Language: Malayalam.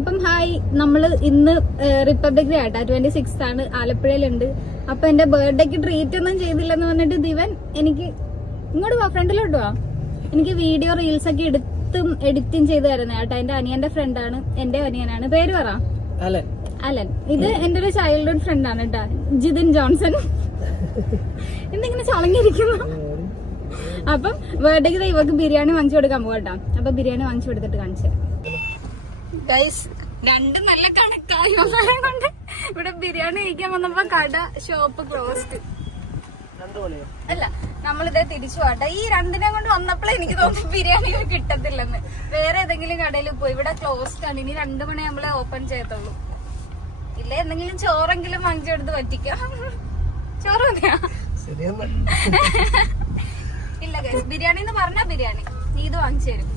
അപ്പം ഹായ്, നമ്മള് ഇന്ന് റിപ്പബ്ലിക് ഡേ ആട്ടാ, 26th ആണ്, ആലപ്പുഴയിലുണ്ട്. അപ്പൊ എന്റെ ബർത്ത്ഡേക്ക് ട്രീറ്റ് ഒന്നും ചെയ്തില്ലെന്ന് പറഞ്ഞിട്ട് ദിവൻ എനിക്ക് ഇങ്ങോട്ട് വാ, ഫ്രണ്ടിലോട്ട് വാ, എനിക്ക് വീഡിയോ റീൽസ് ഒക്കെ എഡിറ്റിംഗ് ചെയ്ത് തരുന്നത് കേട്ടോ. എന്റെ അനിയന്റെ ഫ്രണ്ടാണ്, എന്റെ അനിയനാണ്. പേര് പറ. അലൻ. ഇത് എന്റെ ഒരു ചൈൽഡ്ഹുഡ് ഫ്രണ്ടാണ് കേട്ടോ, ജിതിൻ ജോൺസൺ. എന്തെങ്കിലും ചളങ്ങിയിരിക്കുന്നു. അപ്പം ബർത്ത്ഡേക്ക് ഇവർക്ക് ബിരിയാണി വാങ്ങിച്ചു കൊടുക്കാൻ പോകട്ടോ. അപ്പൊ ബിരിയാണി വാങ്ങിച്ചു കൊടുത്തിട്ട് കാണിച്ചു രണ്ടും നല്ല കണക്കായി കൊണ്ട് ഇവിടെ ബിരിയാണി കഴിക്കാൻ വന്നപ്പോ കട ഷോപ്പ് ക്ലോസ്ഡ്. അല്ല, നമ്മളിതേ തിരിച്ചു പോട്ടെ. ഈ രണ്ടിനെ കൊണ്ട് വന്നപ്പോഴേ എനിക്ക് തോന്നി ബിരിയാണി കിട്ടത്തില്ലെന്ന്. വേറെ ഏതെങ്കിലും കടയിൽ പോയി. ഇവിടെ ക്ലോസ്ഡ് ആണ്. ഇനി 2 മണിയാകുമ്പോഴേ ഓപ്പൺ ചെയ്യത്തുള്ളൂ. ഇല്ല, എന്തെങ്കിലും ചോറെങ്കിലും വാങ്ങിച്ചെടുത്ത് പറ്റിക്കാം. ചോറ് മതിയാ? ഇല്ല ഗൈസ്, ബിരിയാണി എന്ന് പറഞ്ഞാ ബിരിയാണി. നീ ഇത് വാങ്ങിച്ചു തരും.